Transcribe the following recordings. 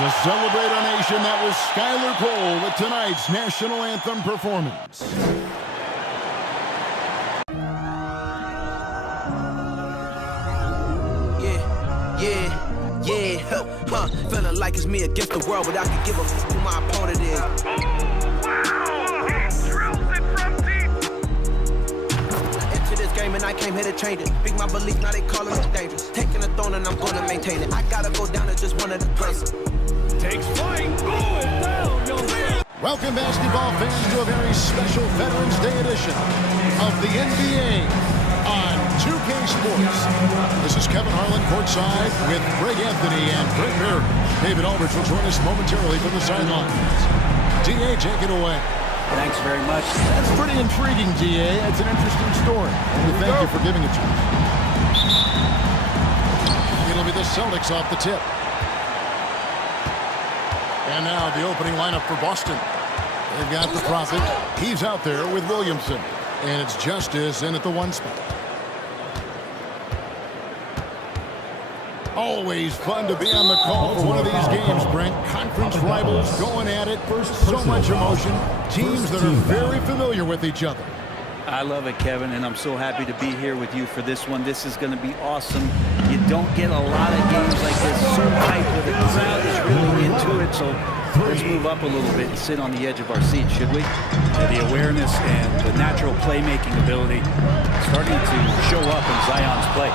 To celebrate our nation, that was Skylar Cole with tonight's national anthem performance. Feeling like it's me against the world, but I can give a f who my opponent is. Into this game and I came here to change it. Big my belief, now they calling me dangerous. Taking the throne and I'm gonna maintain it. I gotta go down as just one of the greatest. Takes flight, going down, young man. Welcome, basketball fans, to a very special Veterans Day edition of the NBA on 2K Sports. This is Kevin Harlan courtside with Greg Anthony and Brett Barry. David Aldridge will join us momentarily from the sidelines. D.A., take it away. Thanks very much. That's pretty intriguing, D.A. It's an interesting story. And thank you for giving it to us. It'll be the Celtics off the tip. And now the opening lineup for Boston. They've got the Prophet. He's out there with Williamson. And it's Justice in at the 1 spot. Always fun to be on the call for one of these games, Brent. Conference rivals going at it. So much emotion. Teams that are very familiar with each other. I love it, Kevin, and I'm so happy to be here with you for this one. This is going to be awesome. You don't get a lot of games like this so tight where the crowd is really into it. So let's move up a little bit and sit on the edge of our seat, should we? The awareness and the natural playmaking ability starting to show up in Zion's play.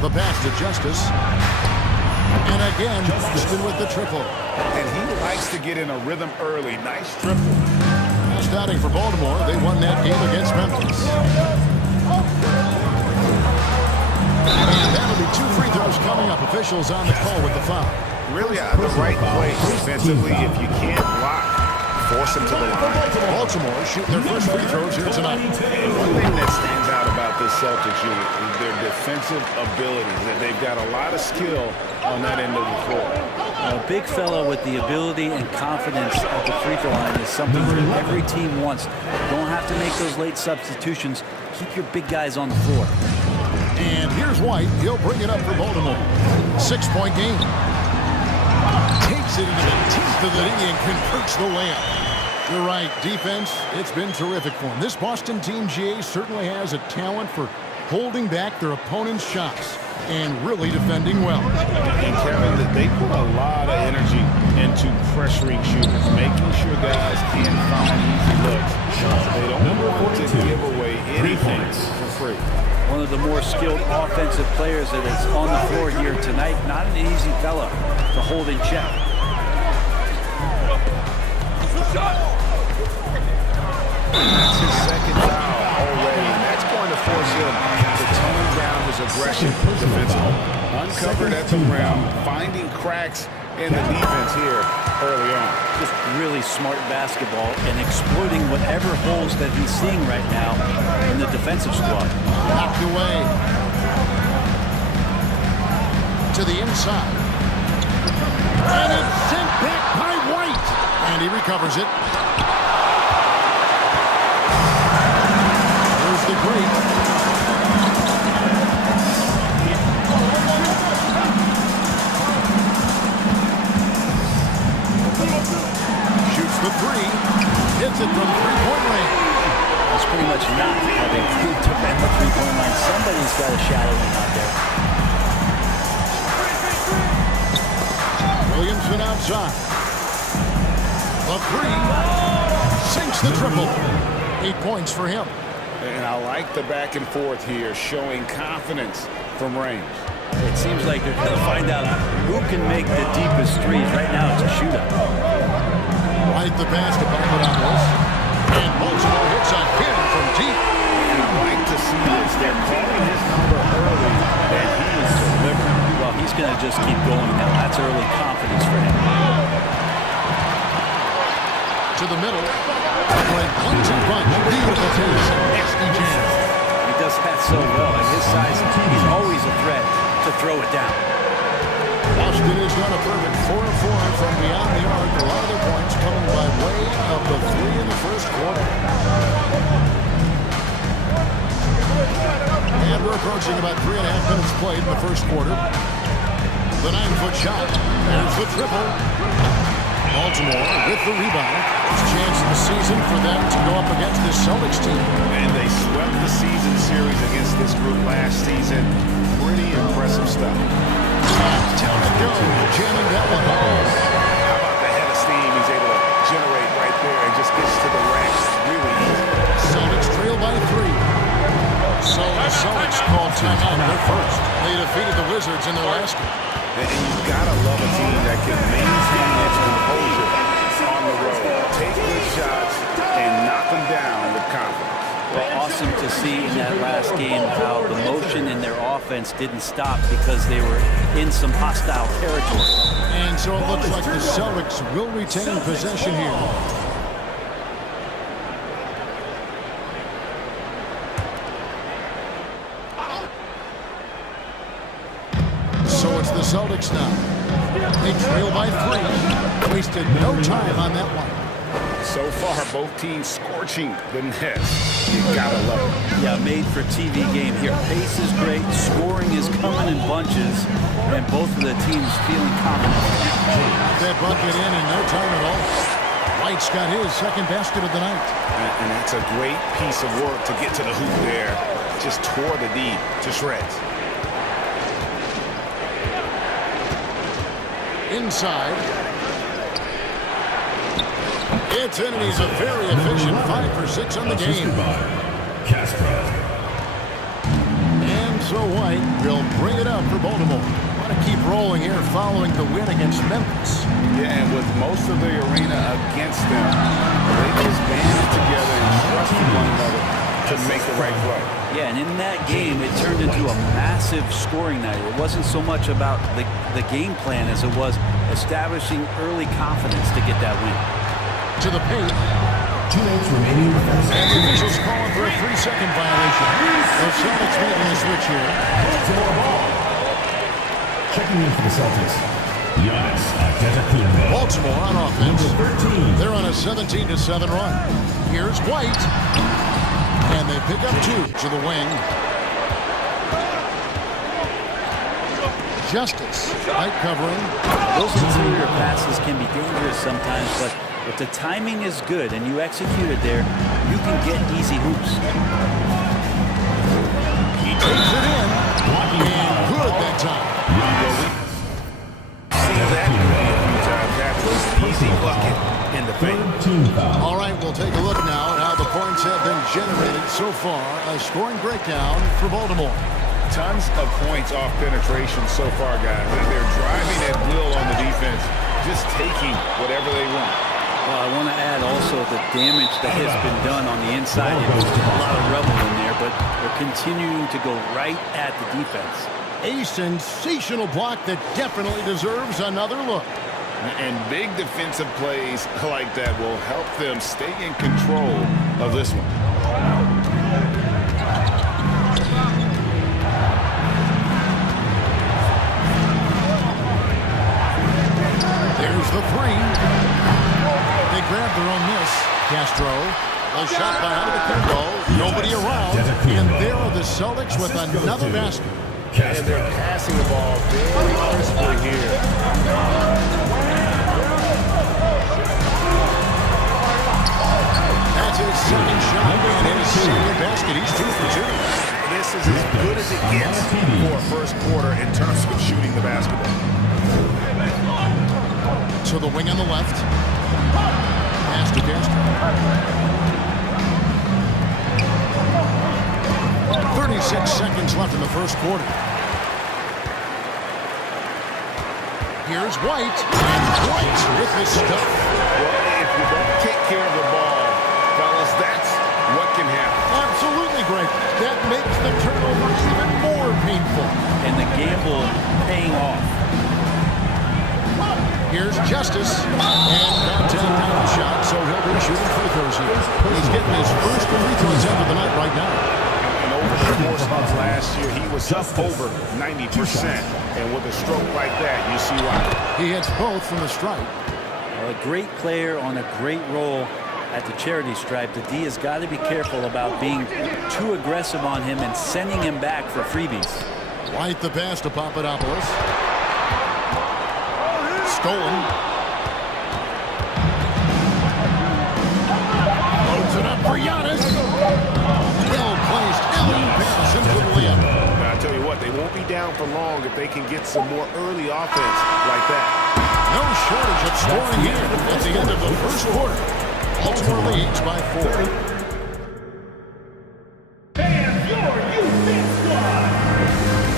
The pass to Justice. And again, Justin with the triple. And he likes to get in a rhythm early. Nice triple. Last outing for Baltimore. They won that game against Memphis. And that'll be 2 free throws coming up. Officials on the call with the foul. Really at the right place defensively. If you can't block, force them to the line. Baltimore shoot their first free throws here tonight. And one thing that stands out about this Celtics unit is their defensive abilities. That they've got a lot of skill on that end of the floor. A big fella with the ability and confidence at the free throw line is something that every team wants. Don't have to make those late substitutions. Keep your big guys on the floor. And here's White. He'll bring it up for Baltimore. 6-point game. Takes it into the teeth of the knee and converts the layup. You're right. Defense, it's been terrific for him. This Boston team, GA, certainly has a talent for holding back their opponent's shots and really defending well. And Kevin, they put a lot of energy into pressuring shooters, making sure guys can't find easy looks. They don't want to give away anything for free. One of the more skilled offensive players that is on the floor here tonight. Not an easy fella to hold in check. That's his second foul already, and that's going to force him to tone down his aggression defensively. Uncovered at the rim, finding cracks in the defense here early on. Just really smart basketball and exploiting whatever holes that he's seeing right now in the defensive squad. Knocked away. To the inside. And it's sent back by White. And he recovers it. There's the great. Shoots the three. Hits it from three-point range. That's pretty much not how they defend the three-point line. Somebody's got a shallow one out there. Williamson outside. A three. Sinks the triple. 8 points for him. And I like the back and forth here, showing confidence from range. It seems like they're going to find out who can make the deepest threes. Right now, it's a shootout. Right the pass to Papadopoulos. And Baltimore hits a pin from deep. And I like to see this. They're calling his number early, and he is delivering. Well, he's going to just keep going now. That's early confidence for him. To the middle. Punch and punch. Beautiful finish. Nasty jam. He does that so well. At his size, he's always a threat to throw it down. Boston It has done a perfect 4 of 4 from beyond the arc. A lot of their points coming by way of the 3 in the first quarter. And we're approaching about 3.5 minutes played in the first quarter. The 9-foot shot. There's the triple. Baltimore with the rebound. It's a chance in the season for them to go up against this Celtics team. And they swept the season series against this group last season. Pretty impressive stuff. Tells it go. Jamming that one home. How about the head of steam he's able to generate right there and just gets to the rack really easy. Celtics trail by 3. So the Celtics called timeout. They're first. They defeated the Wizards in their last game. And you've got to love a team that can maintain its composure on the road. Take good shots and knock them down with confidence. Well, awesome to see in that last game how the motion in their offense didn't stop because they were in some hostile territory. And so it looks like the Celtics will retain possession here. So it's the Celtics now. They trail by 3. Wasted no time on that one. So far, both teams scorching the nets. You gotta love it. Yeah, made for TV game here. Pace is great, scoring is coming in bunches, and both of the teams feeling confident. That bucket in no time at all. White's got his second basket of the night. And that's a great piece of work to get to the hoop there. Just tore the D to shreds. Inside. It's in, and he's a very efficient 5 for 6 on the game. And so White will bring it up for Baltimore. Want to keep rolling here following the win against Memphis. Yeah, and with most of the arena against them, they just banded together and trusted one another to make the right play. Yeah, and in that game, it turned into a massive scoring night. It wasn't so much about the game plan as it was establishing early confidence to get that win. To the paint. 2 minutes remaining in the first. And the officials calling for a 3-second violation. The Celtics making a switch here. Checking in for the Celtics. Giannis Antetokounmpo. Baltimore on offense. They're on a 17-7 run. Here's White. And they pick up 2 to the wing. Justice. White covering. Those interior passes can be dangerous sometimes, but if the timing is good and you execute it there, you can get easy hoops. He takes it in. And good that time. See that a few times. That's an easy bucket in the paint. All right, we'll take a look now at how the points have been generated so far. A scoring breakdown for Baltimore. Tons of points off penetration so far, guys. They're driving at will on the defense, just taking whatever they want. Well, I want to add also the damage that has been done on the inside. There's a lot of rubble in there, but they're continuing to go right at the defense. A sensational block that definitely deserves another look. And big defensive plays like that will help them stay in control of this one. There's the 3. They grab their own miss. Castro, a shot by out of the pinball. Nobody around. And there are the Celtics with another basket. And they're passing the ball very crisply here. That's his second shot and his second basket. He's 2 for 2. This is as good as it gets for a first quarter in terms of shooting the basketball. To the wing on the left. Pass to Castro. 36 seconds left in the first quarter. Here's White. And White with his stuff. Well, if you don't take care of the ball, fellas, that's what can happen. Absolutely great. That makes the turnover even more painful. And the gamble paying off. Here's Justice. And downtown down shot, so he'll be shooting free throws here. He's getting his first free throw attempt of the night right now. And over the course of last year, he was up over 90%. And with a stroke like that, you see why. He hits both from the stripe. Well, a great player on a great roll at the charity stripe. The D has got to be careful about being too aggressive on him and sending him back for freebies. White the pass to Papadopoulos. Stolen. Loads it up for Giannis. Well-placed alley pass into the layup. Now, I tell you what, they won't be down for long if they can get some more early offense like that. No shortage of scoring here at the end of the first quarter. Baltimore leads by 4.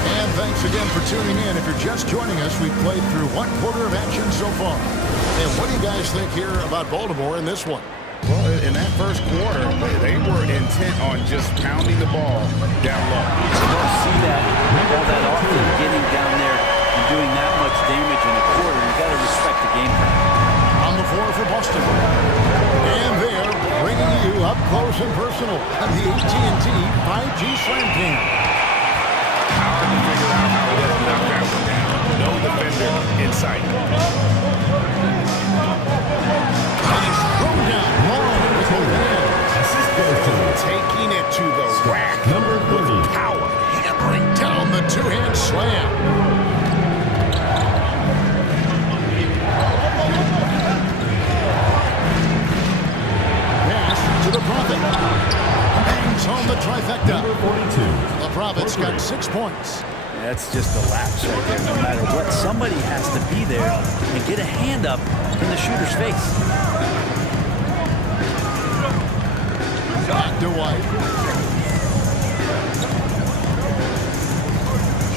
And thanks again for tuning in. If you're just joining us, we've played through 1 quarter of action so far. And what do you guys think here about Baltimore in this one? Well, in that first quarter, they were intent on just pounding the ball down low. You don't see that all that often, getting down there and doing that much damage in a quarter. You got to respect the game plan. On the floor for Boston. And they're bringing you up close and personal on the AT&T 5G Slam Cam. Hard to figure out how he doesn't knock that one down. No defender in sight. He's thrown down long with the win. Taking it to the rack. Number 30. Power. Hammering down the two-hand slam. To the Prophet. Bangs home the trifecta. Number 42. The Prophet's got 6 points. That's just a lapse right there. No matter what, somebody has to be there and get a hand up in the shooter's face. Back to White.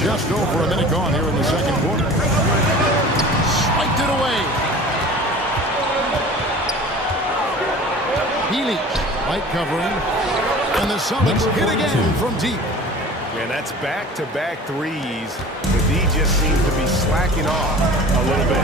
Just over a minute gone here in the second quarter. Swiped it away. Healy. White covering. And the Celtics hit again from deep. And that's back-to-back threes. The D just seems to be slacking off a little bit.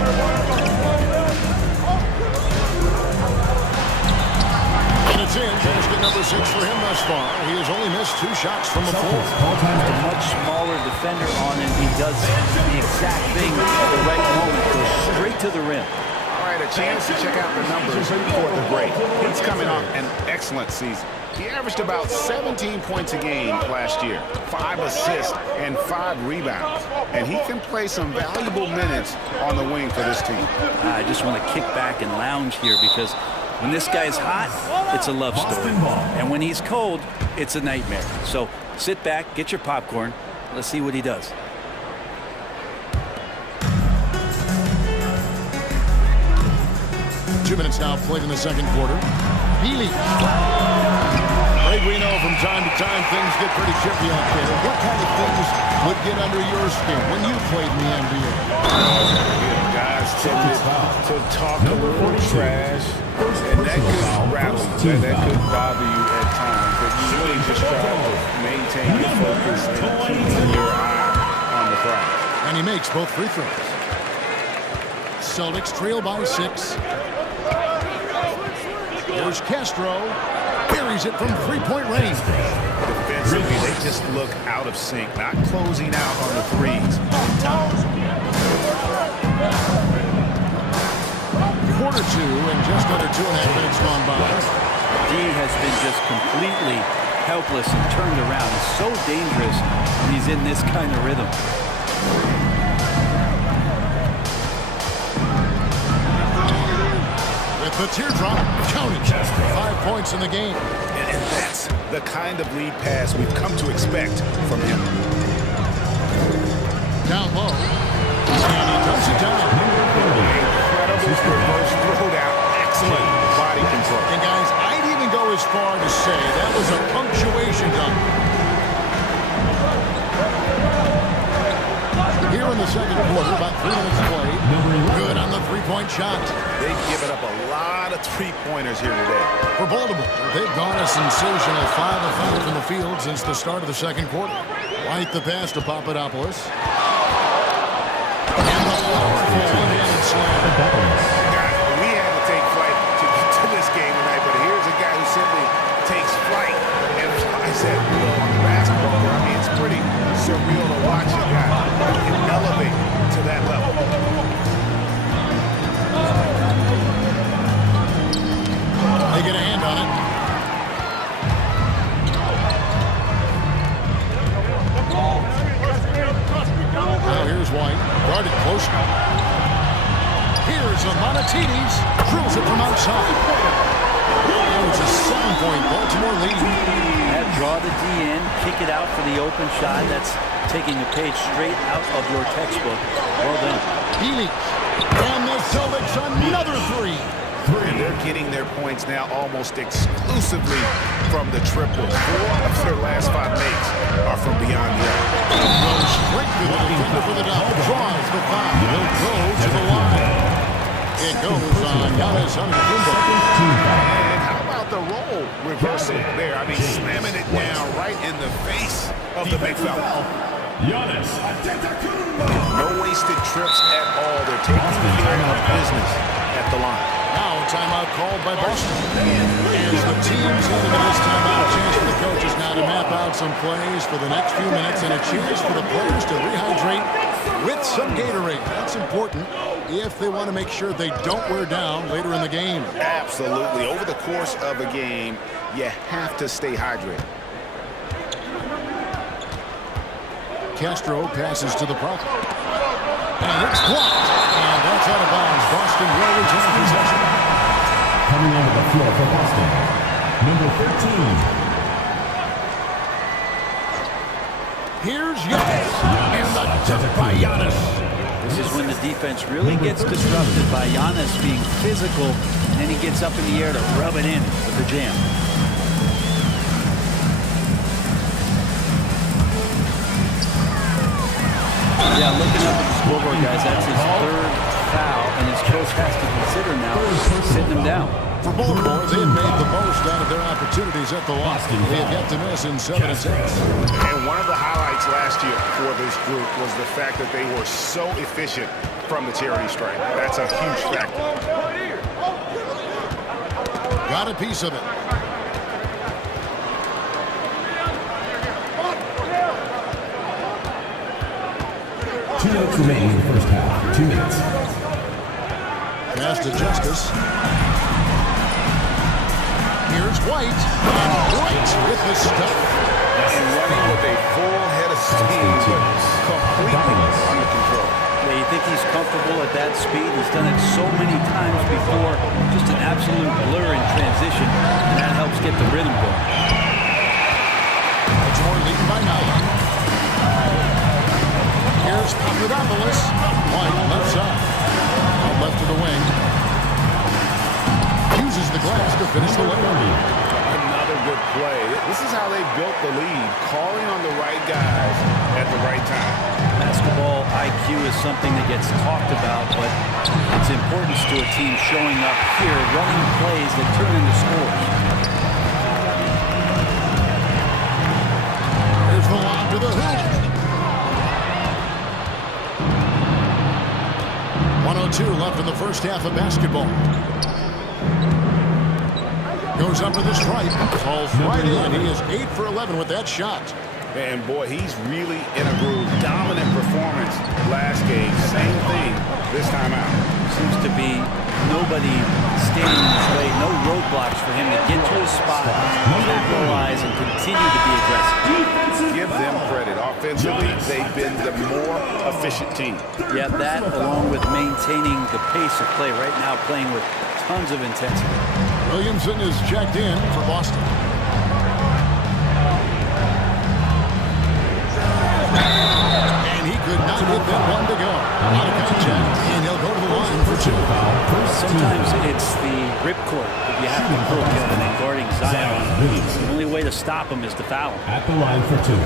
And it's in. Basket number 6 for him thus far. He has only missed 2 shots from the floor. A much smaller defender on him. He does the exact thing at the right moment. Goes straight to the rim. All right, a chance to check out the numbers for the break. He's coming off an excellent season. He averaged about 17 points a game last year, 5 assists and 5 rebounds. And he can play some valuable minutes on the wing for this team. I just want to kick back and lounge here because when this guy's hot, it's a love story. And when he's cold, it's a nightmare. So sit back, get your popcorn. Let's see what he does. Two minutes now played in the second quarter. Healy. Greg, we know from time to time things get pretty chippy out there. What kind of things would get under your skin when you played in the NBA? Guys tended to talk a little trash, and that could rattle you, that could bother you at times. But you really just try to maintain your focus and keep your eye on the prize. And he makes both free throws. Celtics trail by 6. Here's Castro. Buries it from three-point range. Defensively, they just look out of sync, not closing out on the threes. Quarter 2 and just under 2.5 minutes gone by. D has been just completely helpless and turned around. He's so dangerous when he's in this kind of rhythm. With the teardrop, counting. 5 points in the game. And that's the kind of lead pass we've come to expect from him. Down low. And he dumps it down. Incredible reverse throwdown. Excellent body control. And guys, I'd even go as far to say that was a punctuation dunk. Here in the second quarter, about 3 minutes played. Good on the three-point shot. They've given up a lot of three-pointers here today. For Baltimore, they've gone a sensational 5 of 5 from the field since the start of the second quarter. White the pass to Papadopoulos. And the powerful one-handed slam. We had to take flight to this game tonight, but here's a guy who simply takes flight and flies at will on the basket. surreal to watch a guy who can elevate to that level. They get a hand on it. Now here's White. Guarded closely. Here's Amanatides. Drills it from outside. That was a 7-point Baltimore lead. Draw the D in, kick it out for the open shot. That's taking a page straight out of your textbook. Well done. Healy. And the Celtics another three. And they're getting their points now almost exclusively from the triple. 4 of their last 5 makes are from beyond the arc. Goes straight to the defender for the double. Draws the foul. He'll go to the line. It goes on Giannis Antetokounmpo. And how about the role reversal there? I mean, slamming it down right in the face of the big fella. Giannis Antetokounmpo. No wasted trips at all. They're taking care of business at the line. Now a timeout called by Boston. As the teams head into this timeout, a chance for the coaches now to map out some plays for the next few minutes and a chance for the players to rehydrate with some Gatorade. That's important if they want to make sure they don't wear down later in the game. Absolutely. Over the course of a game, you have to stay hydrated. Castro passes to the prophet. And it's blocked. And that's out of bounds. Boston will retain possession. Coming onto the floor for Boston, number 13. Here's Giannis. And the dunk by Giannis. This is when the defense really gets disrupted by Giannis being physical, and then he gets up in the air to rub it in with the jam. Yeah, looking up at the scoreboard, guys, that's his 3rd foul, and his coach has to consider now sitting him down. For Baltimore, they have made the most out of their opportunities at the line. They have yet to miss in 7 attempts. And one of the highlights last year for this group was the fact that they were so efficient from the charity stripe. That's a huge factor. Got a piece of it. Two minutes remaining in the first half. 2 minutes. Pass to Justice. Here's White. And White with the stuff. And running with a full head of steam, but completely under control. Yeah, you think he's comfortable at that speed. He's done it so many times before. Just an absolute blur in transition, and that helps get the rhythm going. Baltimore leading by 9. Here's Papadopoulos. White left side. Out left to the wing. Uses the glass to finish the layup. Another good play. This is how they built the lead, calling on the right guys at the right time. Basketball IQ is something that gets talked about, but its importance to a team showing up here, running plays that turn into scores. Here's the lob to the hoop. 1:02 left in the first half of basketball. Goes up to the stripe. Falls right in. He is 8 for 11 with that shot. And boy, he's really in a groove. Dominant performance last game. Same thing this time out. Seems to be nobody standing in his way, no roadblocks for him to get to his spot, capitalize, and continue to be aggressive. Give them credit. Offensively, they've been the more efficient team. Yeah, that along with maintaining the pace of play right now, playing with tons of intensity. Williamson is checked in for Boston. And he could not get that one to go. Out of contact, and he'll go to the line for 2. Sometimes it's the ripcord that you have to pull, Kevin, and guarding Zion. The only way to stop him is to foul him. At the line for 2.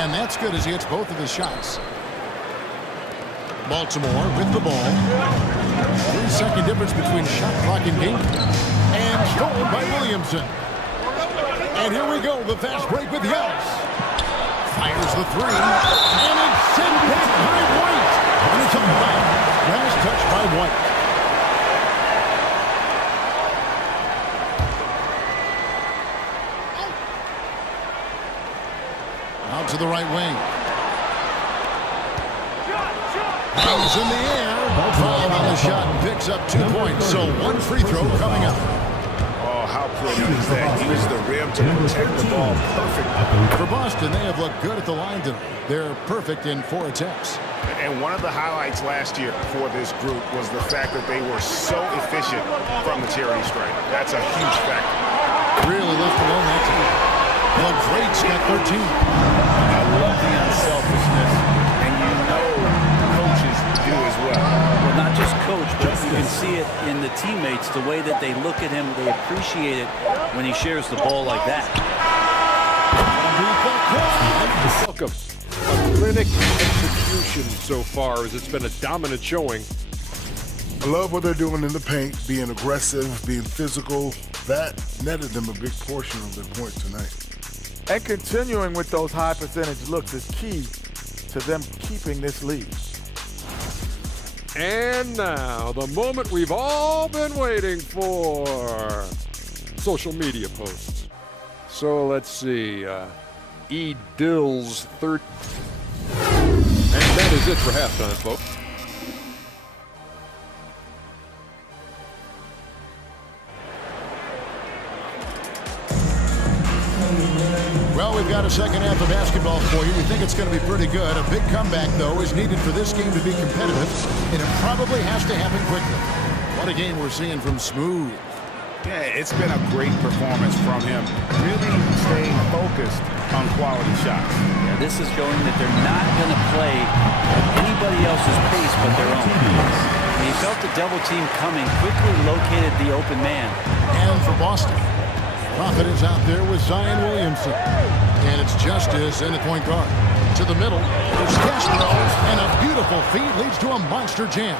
And that's good as he hits both of his shots. Baltimore with the ball. 3-second difference between shot clock and game. And stolen by Williamson. And here we go, the fast break with Giannis. Fires the 3. And it's sent back by White. And it's up back. Last touch by White. Hangs in the air. Foul on the shot and picks up 2 points. So one free throw coming up. Oh, how pretty is that? Use the rim to protect the ball perfectly. For Boston, they have looked good at the line tonight. They're perfect in 4 attempts. And one of the highlights last year for this group was the fact that they were so efficient from the charity stripe. That's a huge factor. Really left alone that team. The Greats got 13. I love the unselfishness, and you know coaches do as well. Well, not just coach, but you can see it in the teammates, the way that they look at him, they appreciate it when he shares the ball like that. Welcome. A clinic execution so far as it's been a dominant showing. I love what they're doing in the paint, being aggressive, being physical. That netted them a big portion of their points tonight. And continuing with those high percentage looks is key to them keeping this lead. And now, the moment we've all been waiting for. Social media posts. So let's see. E. Dill's third. And that is it for halftime, folks. Well, we've got a second half of basketball for you. We think it's going to be pretty good. A big comeback, though, is needed for this game to be competitive, and it probably has to happen quickly. What a game we're seeing from Smooth. Yeah, it's been a great performance from him. Really staying focused on quality shots. Yeah, this is showing that they're not going to play at anybody else's pace but their own. And he felt the double team coming, quickly located the open man. And for Boston, confidence out there with Zion Williamson. And it's Justice in the point guard. To the middle, there's Castro, and a beautiful feed leads to a monster jam.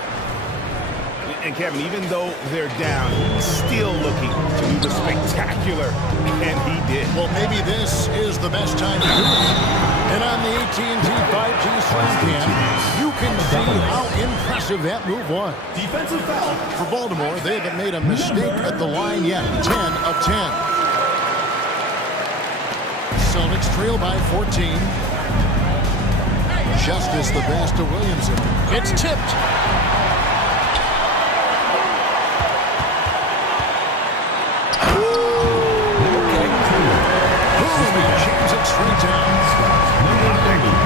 And Kevin, even though they're down, still looking to do the spectacular, and he did. Well, maybe this is the best time to do it. And on the AT&T 5G Slam Cam, you can see how impressive that move was. Defensive foul. For Baltimore, they haven't made a mistake at the line yet. 10 of 10. Celtics trail by 14. Justice the pass to Williamson. It's tipped. Jams it straight down.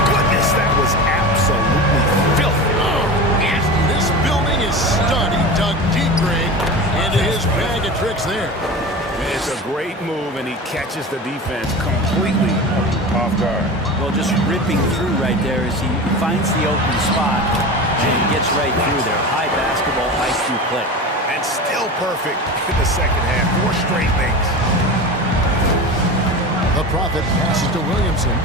Goodness, that was absolutely filthy. Oh, nasty. This building is stud. He dug deep, Greg, into his bag of tricks there. It's a great move, and he catches the defense completely off guard. Well, just ripping through right there as he finds the open spot and he gets right through there. High basketball IQ play. And still perfect in the second half. 4 straight things. The Prophet passes to Williamson.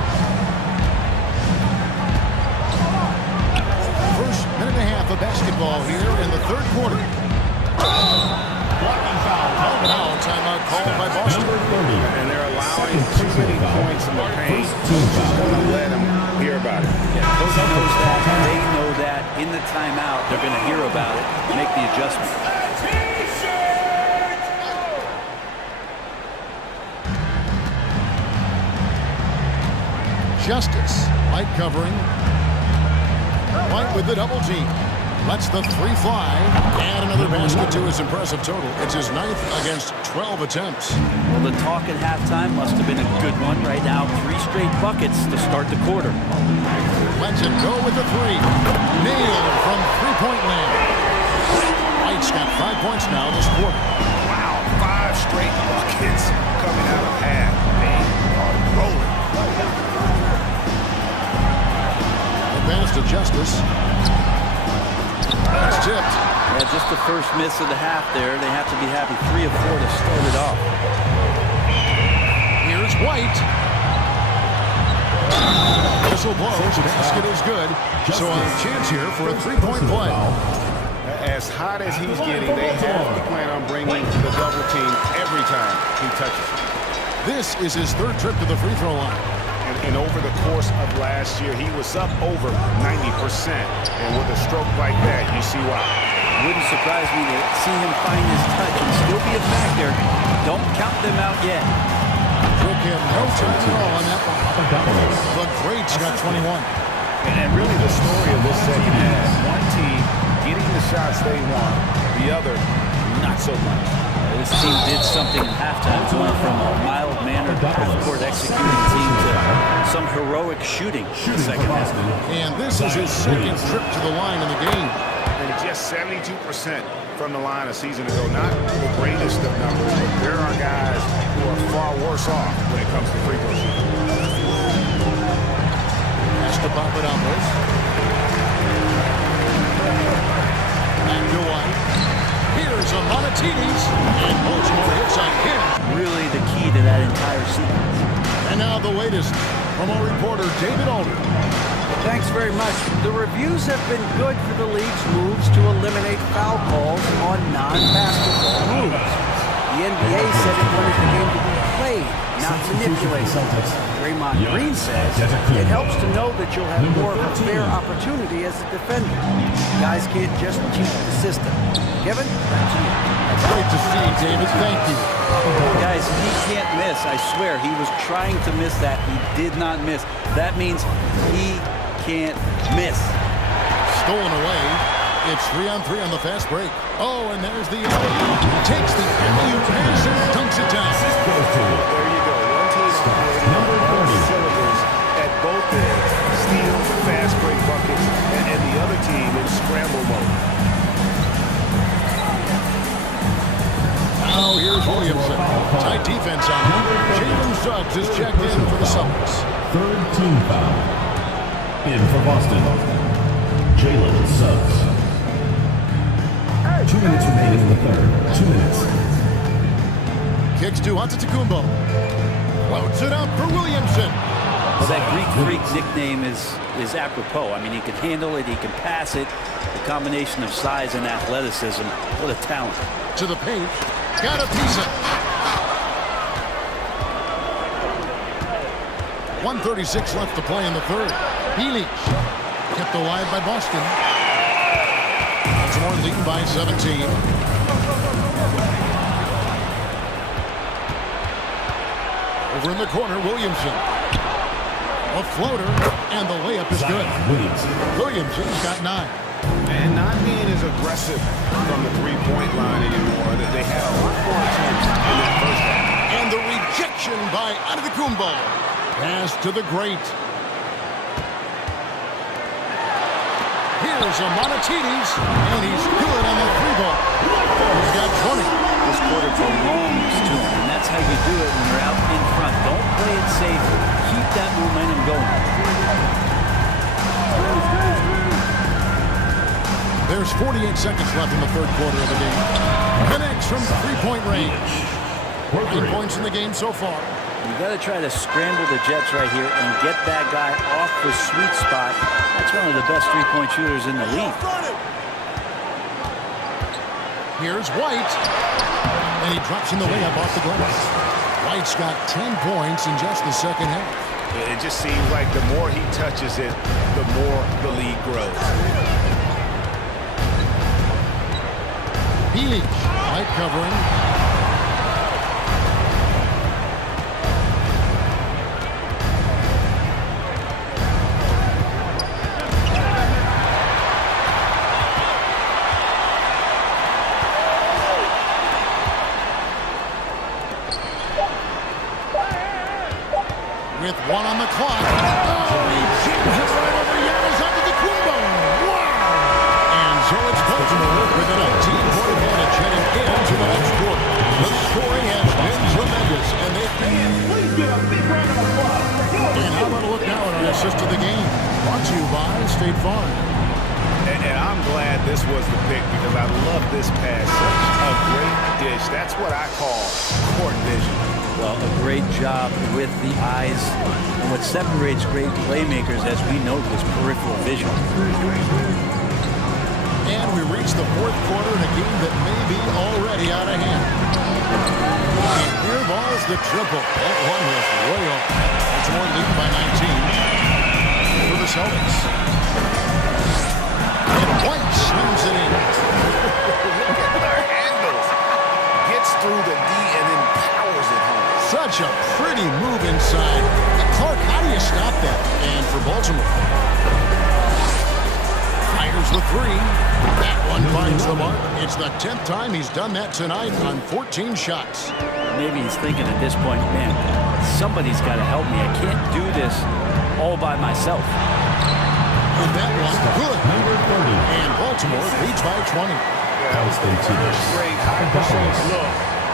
First minute and a half of basketball here in the third quarter. Blocking foul. Now timeout called by Boston. And they're allowing too many points in the paint. Just going to let them hear about it. Yeah, coach knows that. They know that. In the timeout, they're going to hear about it, make the adjustment. Justice, White covering. White with the double team. Lets the 3 fly. And another basket to his impressive total. It's his 9th against 12 attempts. Well, the talk at halftime must have been a good one. Right now, 3 straight buckets to start the quarter. Lets it go with the 3. Nailed from three-point land. White's got 5 points now this quarter. Wow, 5 straight buckets coming out of half. They are rolling. Pass to Justice. It's tipped. Yeah, just the first miss of the half there. They have to be happy. 3 of 4 to start it off. Here's White. Whistle blows. Basket is good. So a chance here for a 3-point play. As hot as he's getting, they have to plan on bringing the double team every time he touches it. This is his 3rd trip to the free throw line. And over the course of last year, he was up over 90%. And with a stroke like that, you see why. Wouldn't surprise me to see him find his touch and still be a factor. Don't count them out yet. Took him no time at all on that one. The Greats got 21. And really the story of this second half, one team getting the shots they want, the other not so much. This team did something in halftime, going from a mild-mannered half-court executing team to some heroic shooting in the second half. And this is his second trip to the line in the game. And just 72% from the line a season ago. Not the greatest of numbers, but there are guys who are far worse off when it comes to free throw shooting. Has to pop it on this. Back to White. Here's a Monatides, and Baltimore hits on him. Really the key to that entire sequence. And now the latest from our reporter, David Alder. Thanks very much. The reviews have been good for the league's moves to eliminate foul calls on non-basketball moves. The NBA said it wanted the game to be played, not manipulated. Draymond Green says it helps to know that you'll have more of a fair opportunity as a defender. Guys can't just cheat the system. Kevin, back to you. That's great to see, David. Thank you. Guys, he can't miss. I swear, he was trying to miss that. He did not miss. That means he can't miss. Stolen away. It's 3-on-3 on the fast break. Oh, and there's the alley-oop. Takes the alley-oop pass and dunks it down. There you go. One team operating cylinders at both ends. Steals, fast break buckets, and the other team in scramble mode. Now here's Williamson. Tight defense on him. Jalen Suggs is checked in for the Celtics. Third team foul. In for Boston, Jalen Suggs. 2 minutes remaining in the third. 2 minutes. Kicks to Antetokounmpo. Floats it up for Williamson. Well, that Greek Freak nickname is apropos. I mean, he can handle it, he can pass it. The combination of size and athleticism, what a talent. To the paint. Got a piece of 1:36 left to play in the third. Healy kept alive by Boston. Baltimore leading by 17. Over in the corner, Williamson. A floater, and the layup is good. Williamson's got 9. And not being as aggressive from the three-point line anymore. They had a lot more attempts in the first half. And the rejection by Antetokounmpo. Pass to the great. Here's a Monatides, and he's good on the 3-ball. He's got 20. This quarter belongs to him, and that's how you do it when you're out in front. Don't play it safe. Keep that momentum going. There's 48 seconds left in the third quarter of the game. Connects from three-point range. 9 points in the game so far. You got to try to scramble the Jets right here and get that guy off the sweet spot. That's one of the best three-point shooters in the league. Here's White, and he drops in the layup off the glass. White's got 10 points in just the second half. It just seems like the more he touches it, the more the lead grows. Healy, White covering. With 1 on the clock. Oh, he jams it right over Giannis Antetokounmpo. Wow! And so it's Baltimore with a 19-point advantage heading into the next quarter. The scoring has been tremendous, and please give a big round of applause. And how about a look now at our assist of the game? Brought to you by State Farm. And I'm glad this was the pick because I love this pass. Such a great dish. That's what I call court vision. Well, a great job with the eyes. And what separates great playmakers, as we know, is peripheral vision. And we reach the fourth quarter in a game that may be already out of hand. And here balls the triple. That one was way off. Baltimore leading by 19 for the Celtics. And White slams it in. Look at their handles. Gets through the D and then powers it home. Such a pretty move inside. Clark, how do you stop that? And for Baltimore, the three. That one finds the mark. It's the 10th time he's done that tonight on 14 shots. Maybe he's thinking at this point, man, somebody's got to help me. I can't do this all by myself. And that one, good. Number 30. And Baltimore leads by 20. That was the first great high percentage look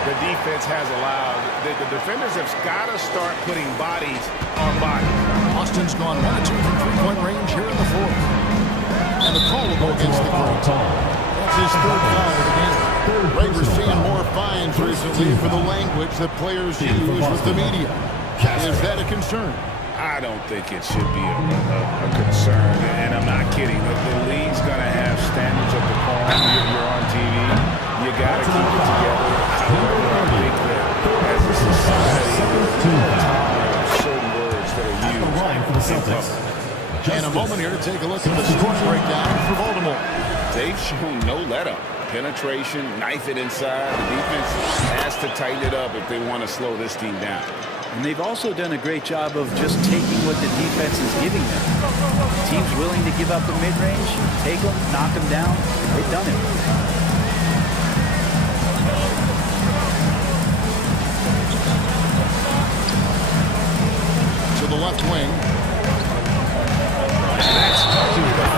the defense has allowed. The defenders have got to start putting bodies on bodies. Austin's gone 1 of 2 from three-point range here in the fourth. And the call will go against the Cram. That's his third foul of the game. Raiders seeing more fines recently for the language that players use with the media. Is that a concern? I don't think it should be a concern, and I'm not kidding. The league's going to have standards of decorum. You're on TV. You got to keep it together. However, I think that as a society, certain words that are used. And a moment here to take a look at the score breakdown for Baltimore. They've shown no let-up. Penetration, knife it inside. The defense has to tighten it up if they want to slow this team down. And they've also done a great job of just taking what the defense is giving them. Teams willing to give up the mid-range, take them, knock them down. They've done it. To the left wing. That's the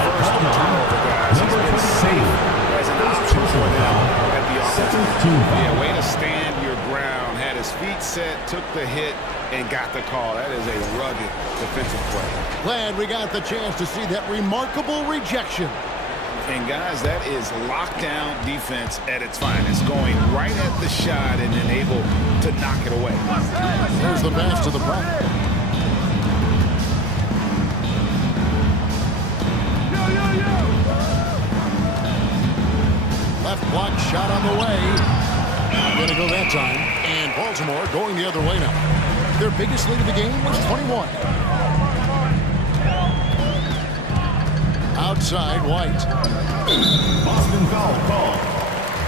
first turnover, guys. He's been safe as an option for them at the offensive. Yeah, way to stand your ground. Had his feet set, took the hit, and got the call. That is a rugged defensive play. Glad we got the chance to see that remarkable rejection. And, guys, that is lockdown defense at its finest, going right at the shot and then able to knock it away. There's the pass to the front. Left block shot on the way. Not going to go that time. And Baltimore going the other way now. Their biggest lead of the game was 21. Outside, White. Boston foul call.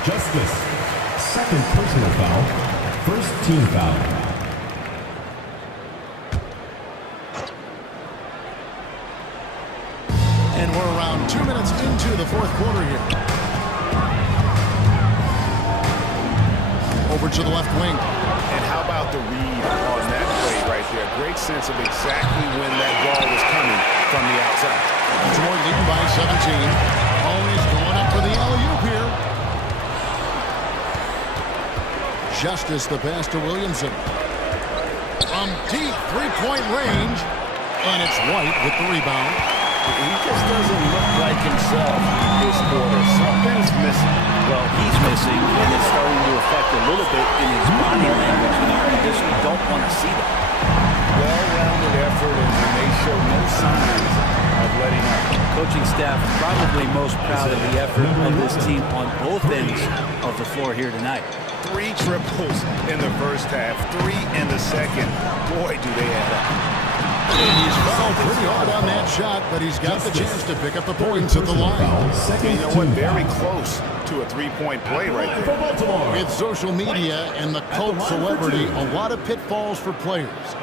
Justice. Second personal foul. First team foul. And we're around 2 minutes into the fourth quarter here. Over to the left wing. And how about the read on that play right there? Great sense of exactly when that ball was coming from the outside. Baltimore leading by 17. Always going up for the alley-oop here. Justice the pass to Williamson. From deep three-point range. And it's White with the rebound. He just doesn't look like himself this quarter. Something's missing. Well, he's missing, and it's starting to affect a little bit in his body language. You just don't want to see that. Well-rounded effort, and they show no signs of letting up. Coaching staff probably most proud of the effort of this team on both ends of the floor here tonight. 3 triples in the first half, 3 in the second. Boy, do they add up. He's fouled pretty hard on that shot, but he's got the chance to pick up the points at the line. You know what? Very close to a three-point play right there. With social media and the cult celebrity, a lot of pitfalls for players.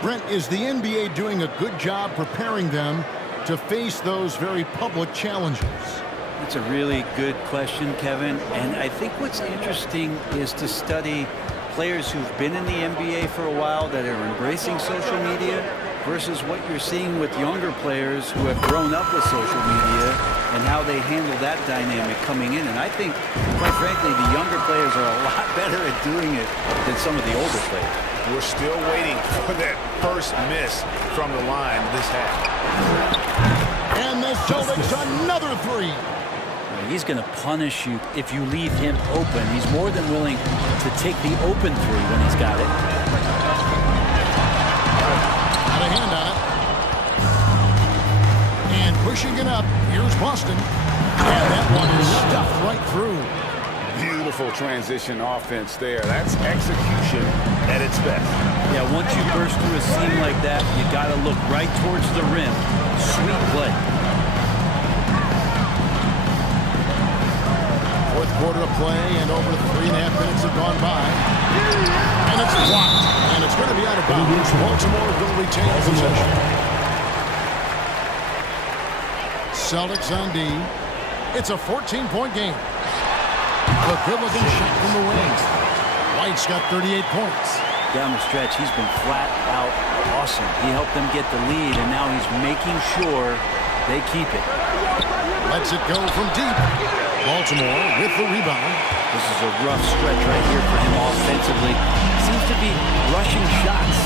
Brent, is the NBA doing a good job preparing them to face those very public challenges? That's a really good question, Kevin. And I think what's interesting is to study players who've been in the NBA for a while that are embracing social media versus what you're seeing with younger players who have grown up with social media and how they handle that dynamic coming in. And I think, quite frankly, the younger players are a lot better at doing it than some of the older players. We're still waiting for that first miss from the line this half. And the Celtics another three. He's going to punish you if you leave him open. He's more than willing to take the open three when he's got it. Got a hand on it. And pushing it up. Here's Boston. And that one is stuffed right through. Beautiful transition offense there. That's execution at its best. Yeah, once you burst through a seam like that, you got to look right towards the rim. Sweet play. Fourth quarter of play, and over 3.5 minutes have gone by. And it's blocked. And it's going to be out of bounds. Baltimore will retain possession. Celtics on D. It's a 14-point game. A good-looking shot from the wing. White's got 38 points. Down the stretch, he's been flat out awesome. He helped them get the lead, and now he's making sure they keep it. Lets it go from deep. Baltimore with the rebound. This is a rough stretch right here for him offensively. Seems to be rushing shots.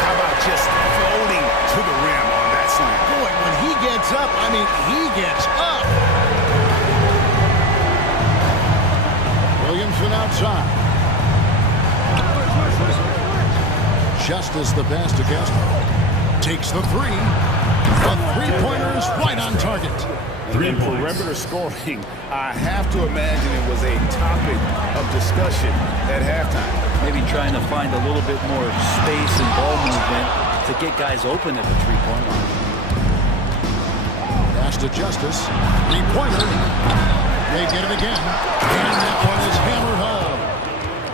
How about just floating to the rim on that slam? Boy, when he gets up, I mean, he gets up. Williamson outside. Justice the pass to Castro. Takes the three. The three-pointer is right on target. And perimeter scoring, I have to imagine it was a topic of discussion at halftime. Maybe trying to find a little bit more space and ball movement to get guys open at the three-point line. Pass to Justice. Three-pointer. They get it again. And that one is hammered home.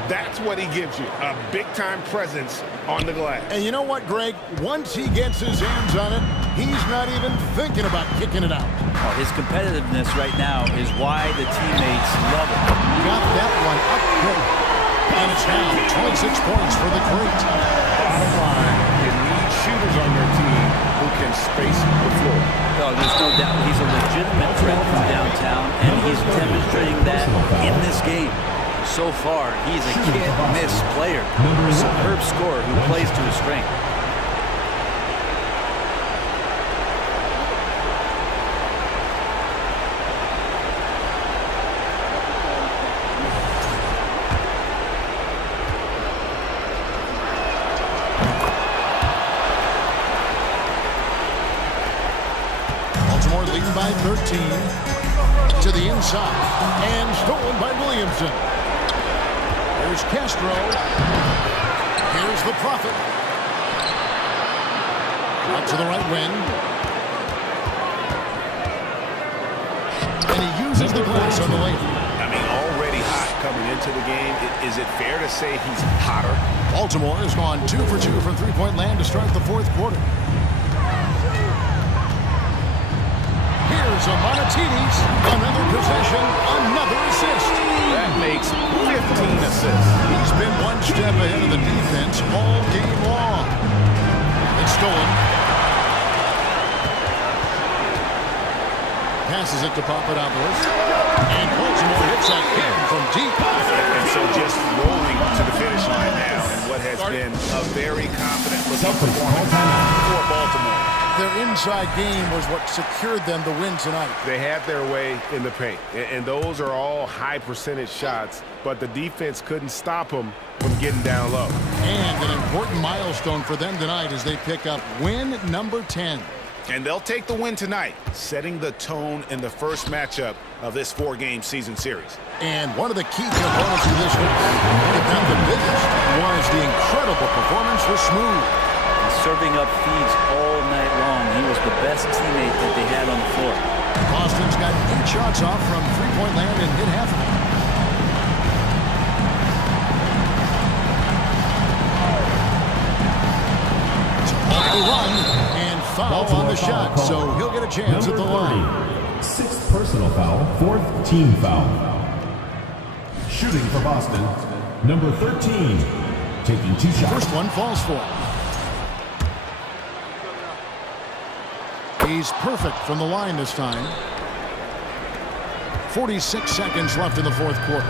That's what he gives you, a big-time presence on the glass. And you know what, Greg? Once he gets his hands on it, he's not even thinking about kicking it out. Oh, his competitiveness right now is why the teammates love him. Got that one up quick. And it's now 26 points for the Great. Bottom line, you need shooters on your team who can space the floor. Oh, there's no doubt he's a legitimate threat from downtown, and he's demonstrating that in this game. So far, he's a can't-miss player, a superb scorer who plays to his strength. Baltimore leading by 13 to the inside, and stolen by Williamson. Here's Castro. Here's the Prophet. Out to the right wing. And he uses the glass on the lane. I mean, already hot coming into the game. Is it fair to say he's hotter? Baltimore has gone 2 for 2 from three-point land to start the fourth quarter. Here's a Monatides. Another possession, another assist. That makes 15 assists. He's been one step ahead of the defense all game long. It's stolen. Passes it to Papadopoulos. And Baltimore hits that again from deep. And so just rolling to the finish line now in what has been a very confident performance for Baltimore. Their inside game was what secured them the win tonight. They had their way in the paint, and those are all high-percentage shots, but the defense couldn't stop them from getting down low. And an important milestone for them tonight as they pick up win number 10. And they'll take the win tonight, setting the tone in the first matchup of this 4-game season series. And one of the key components of this win, if not the biggest, was the incredible performance for Smooth. Serving up feeds all night long. He was the best teammate that they had on the floor. Boston's got 8 shots off from three-point land and hit half of them. Off the run and foul on the shot, so he'll get a chance at the line. 6th personal foul, 4th team foul. Shooting for Boston, number 13, taking 2 shots. First one falls for him. He's perfect from the line this time. 46 seconds left in the fourth quarter.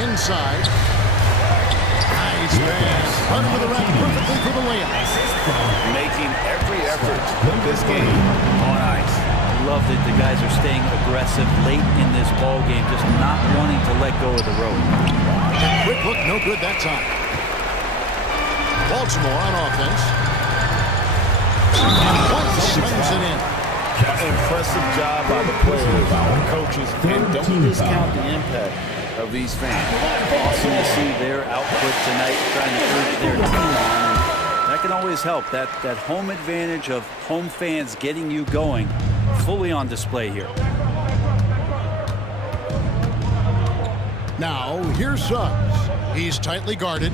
Inside. Nice pass. Run into the rack perfectly for the layup. Making every effort in this game on ice. I love that the guys are staying aggressive late in this ball game, just not wanting to let go of the rope. A quick look, no good that time. Baltimore on offense. And White slams it in. Impressive job by the players, the coaches, and don't discount the impact of these fans. Awesome to see their output tonight, trying to urge their team on. That can always help. That home advantage of home fans getting you going, fully on display here. Now, here's Suggs. He's tightly guarded.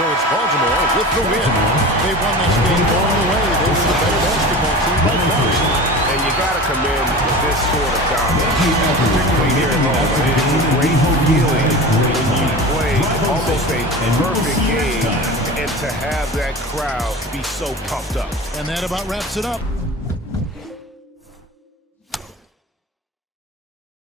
So it's Baltimore with the win. They won this game going away. They were the better basketball team by far. And you got to commend this sort of dominance, particularly here at home. It's a great feeling when you play almost a perfect game and to have that crowd be so pumped up. And that about wraps it up.